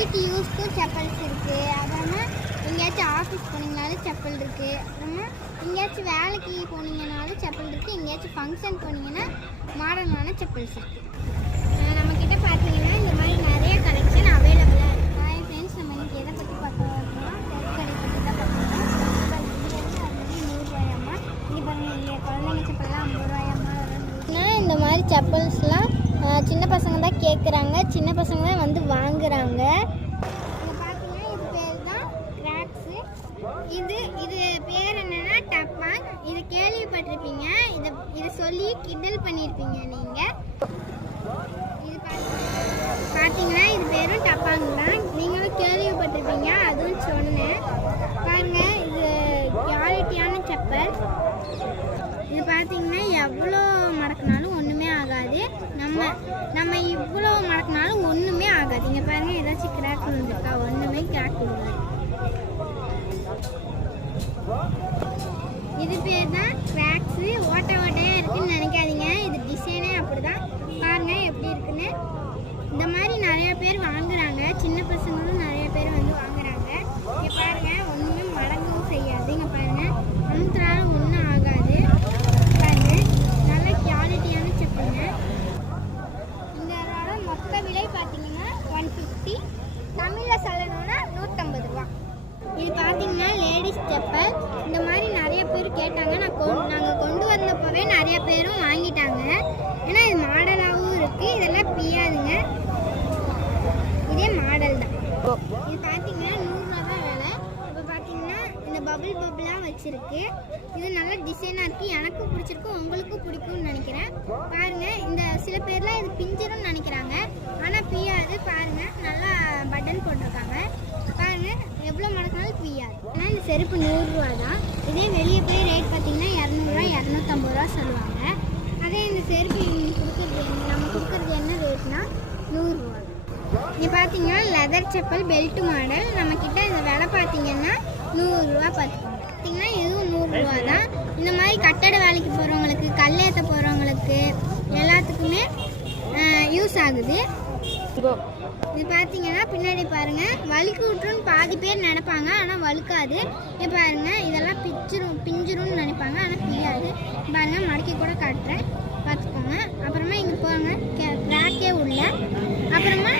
வீட்டு யூஸ்க்கும் செப்பல்ஸ் இருக்குது. அப்புறமா எங்கேயாச்சும் ஆஃபீஸ் போனீங்கனாலும் செப்பல் இருக்குது. அப்புறமா எங்கேயாச்சும் வேலைக்கு போனீங்கனாலும் செப்பல் இருக்குது. எங்கேயாச்சும் ஃபங்க்ஷன் போனீங்கன்னா மாடர்னான செப்பல்ஸ் இருக்குது. நம்மக்கிட்ட பார்த்தீங்கன்னா இந்த மாதிரி நிறைய கலெக்ஷன் அவைலபிளாக இருக்குது. ஹாய் ஃப்ரெண்ட்ஸ், நம்ம இன்றைக்கி எதை பற்றி பார்க்கலாம்? தெருக்கடை பற்றி தான் பார்க்கலாம். ₹100 இங்கே பாருங்கள், இங்கே குழந்தைங்க செப்பல்லாம் ₹50 இந்த மாதிரி செப்பல்ஸ்லாம் சின்ன பசங்க தான் கேட்குறாங்க, சின்ன பசங்க தான் வந்து வாங்குறாங்க. இங்கே பார்த்தீங்கன்னா இது பேர் தான் கிராக்ஸு. இது பேர் என்னென்னா டப்பாங். இது கேள்விப்பட்டிருப்பீங்க, இதை சொல்லி கிண்டல் பண்ணியிருப்பீங்க நீங்கள். இது பார்த்தீங்கன்னா இது பேரும் டப்பாங் தான், நீங்களும் கேள்விப்பட்டிருப்பீங்க, அதுவும் சொன்னேன். பாருங்கள், இது குவாலிட்டியான செப்பல். இது பார்த்தீங்கன்னா எவ்வளோ மடக்கினாலும் ஒன்றுமே ஆகாது. நம்ம இவ்வளோ மடக்கினாலும் ஒன்றுமே ஆகாது. இங்கே பாருங்கள், ஏதாச்சும் கிராக் விழுந்துருக்கா? ஒன்றுமே கிராக் விழுது. இது பேர் தான் கிராக்ஸு. ஓட்டையாக இருக்குதுன்னு நினைக்காதீங்க, இது டிசைனே அப்படி தான். பாருங்கள் எப்படி இருக்குன்னு. இந்த மாதிரி நிறையா பேர் வாங்குறாங்க, சின்ன பசங்களும் நிறைய பேர் வந்து வாங்குறாங்க. இங்கே பாருங்கள், ஒன்றுமே மடங்கவும் செய்யாது. இங்கே பாருங்கள், அமுத்துறாலும் ஒன்றும் ஆகாது. பாருங்கள், நல்ல குவாலிட்டியான செப்பலுங்க. இதோட மொத்த விலை பார்த்தீங்கன்னா 150. தமிழில் சொல்லணும்னா ₹150. இது பார்த்தீங்கன்னா லேடிஸ் செப்பல். இந்த மாதிரி நிறைய பேர் கேட்டாங்க. நாங்கள் கொண்டு வந்தப்போவே நிறைய பேரும் வாங்கிட்டாங்க. ஏன்னா இது மாடலாகவும் இருக்குது. இதெல்லாம் பியாதுங்க, இதே மாடல் தான். இது பார்த்தீங்கன்னா ₹100 தான் விலை. இப்போ பார்த்தீங்கன்னா இந்த பபுளாக வச்சுருக்கு. இது நல்ல டிசைனாக இருக்குது, எனக்கும் பிடிச்சிருக்கு, உங்களுக்கும் பிடிக்கும்னு நினைக்கிறேன். பாருங்கள், இந்த சில பேர்லாம் இது பிஞ்சிரும்னு நினைக்கிறாங்க, ஆனால் பியாது. பாருங்கள், நல்லா பட்டன் போட்டிருக்காங்க. பாருங்கள், எவ்வளோ மடக்கினாலும் பியாது. ஆனால் இந்த செருப்பு ₹100 தான். இதே வெளியே போய் ரேட் பார்த்தீங்கன்னா ₹200 ₹250 சொல்லுவாங்க. அதே இந்த செருப்பு நம்ம கொடுக்குறது என்ன ரேட்னா ₹100. இங்கே பார்த்தீங்கன்னா லெதர் செப்பல் பெல்ட் மாடல். நம்மக்கிட்ட இந்த விலை பார்த்தீங்கன்னா ₹100 பார்த்துக்கோங்க. பார்த்தீங்கன்னா இதுவும் ₹100 தான். இந்த மாதிரி கட்டட வேலைக்கு போகிறவங்களுக்கு, கல்லேற்ற போகிறவங்களுக்கு எல்லாத்துக்குமே யூஸ் ஆகுது. இது பார்த்தீங்கன்னா பின்னாடி பாருங்கள், வழுக்கு விட்டுருன்னு பாதி பேர் நினைப்பாங்க, ஆனால் வழுக்காது. இது பாருங்கள், இதெல்லாம் பிஞ்சிரும்னு நினைப்பாங்க, ஆனால் பிரியாது. பாருங்கள், மடக்கி கூட காட்டுறேன், பார்த்துக்கோங்க. அப்புறமா இங்கே போங்க, கிராக்கே உள்ள. அப்புறமா